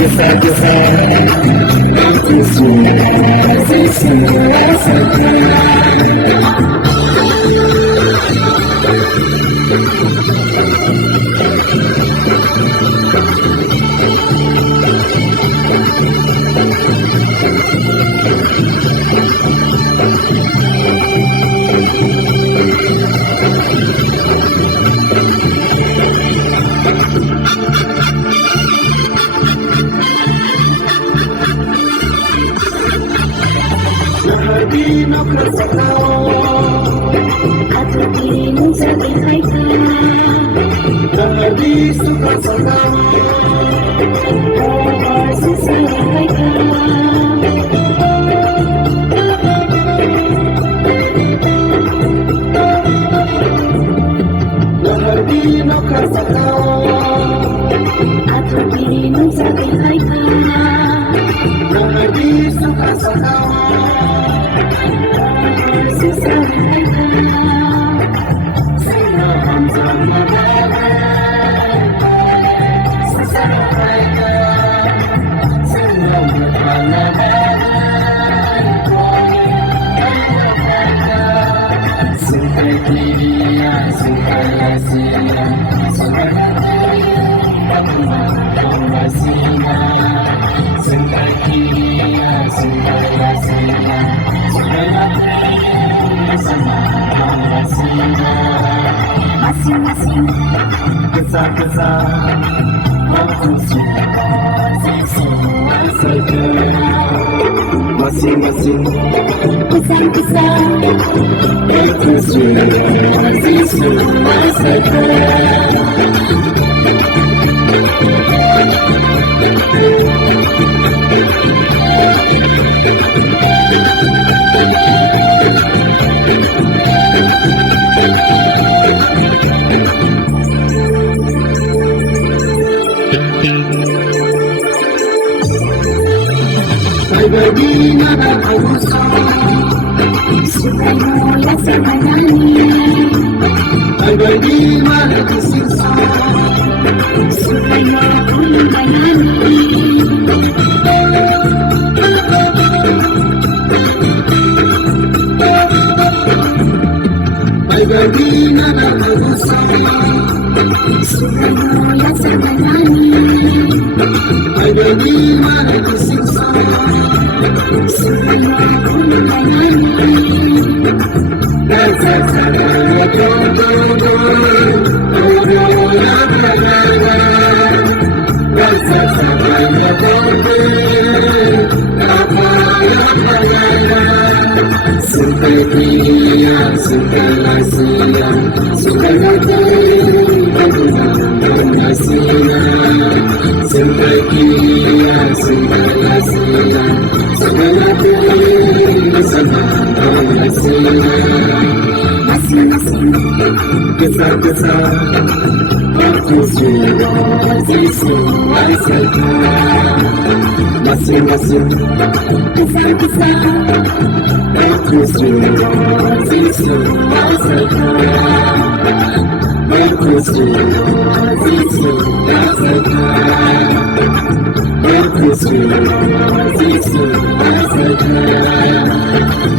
Kisah-kisah itu semua rasakan. Dino Kersakau Aku dirimu jadi haikal Jadi suka sakau Oh susah haikal Dino Kersakau Aku dirimu jadi haikal Jadi suka sakau Masing-masing kisah-kisah aku suka semua saja. Masing-masing kisah-kisah aku suka semua saja. Bagaimana kau suka mulai sebenarnya? Bagaimana kesiksa suka aku menangani? Bagaimana kau suka mulai sebenarnya? Bagaimana kesiksa Kisah-kisah aku suka semua saja. Masing-masing kisah-kisah aku suka semua saja. Aku suka semua saja. Aku suka semua saja.